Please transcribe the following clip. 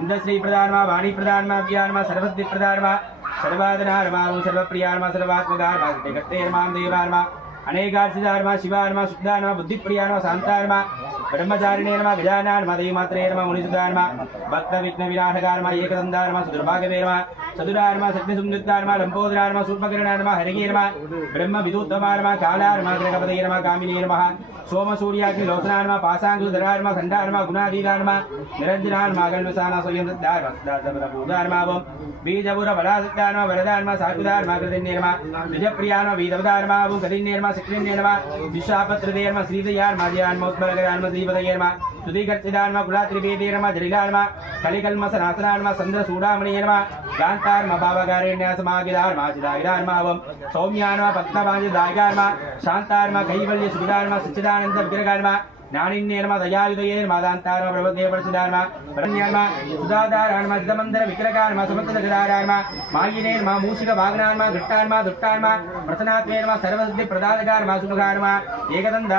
इंद्रश्री प्रधानमा वाणी प्रधानमा व्यानमा सर्वद्वि प्रधानमा सर्वादनारमा सर्वप्रियानमा सर्वात्मकारमा जगत्तेर्मा देवानमा अनेकार्चिदारमा शिवानमा शुद्धानमा बुद्धिप्रियानमा शांतारमा ब्रह्मचारिणेर्मा गजानार्मा देवमात्रेर्मा मुनिसुदार्मा भक्त विघ्न विनाशकार्मा एकदंतार्मा सुदुर्भाग्यवेर्मा चतुरार्मा शक्तिसुन्दुतार्मा लंबोदरार्मा सूर्पकिरणार्मा हरिगेर्मा ब्रह्म विदुत्तमार्मा कालार्मा ग्रहपतयर्मा कामिनीर्मा सोम सूर्याग्नि लोचनार्मा पासांगुधरार्मा खंडार्मा गुणाधीरार्मा निरंजनार्मा गल्वसाना स्वयं सिद्धार्मा सिद्धार्थपूर्धार्मावं बीजपुर बलासिद्धार्मा वरदार्मा साकुदार्मा कृतिन्यर्मा निजप्रियार्मा वीरवदार्मावं कदिन्यर्मा सिक्रिन्यर्मा विशापत्रदेर्मा श्रीदयार्मा जयान्मोत्पलकरार्मा श्रीपदयर्मा सुधीकर्तिदार्मा कुलात्रिवेदेर्मा जलिलार्मा कलिकल्मसनासनार्मा चन्द्रसूडामणियर्मा कान्तार्मा भावकारेण्यसमागिदार्मा चिदागिदार्मावं सौम्यार्मा पद्मवाञ्जिदायगार्मा शान्तार्मा कैवल्य सुखदार्मा सच्चिदानंद विग्रहार्मा ज्ञानिन्यर्मा दयायुधयेर्मा दान्तार्मा प्रबोधेयपरिचिदार्मा परन्यार्मा सुधाधारार्मा चिदमन्दिर विग्रहार्मा समस्तगदारार्मा मायिनेर्मा मूषिक वाग्नार्मा घट्टार्मा दुट्टार्मा प्रसन्नात्मेर्मा सर्वसिद्धि प्रदायकार्मा सुभगार्मा एकदन्त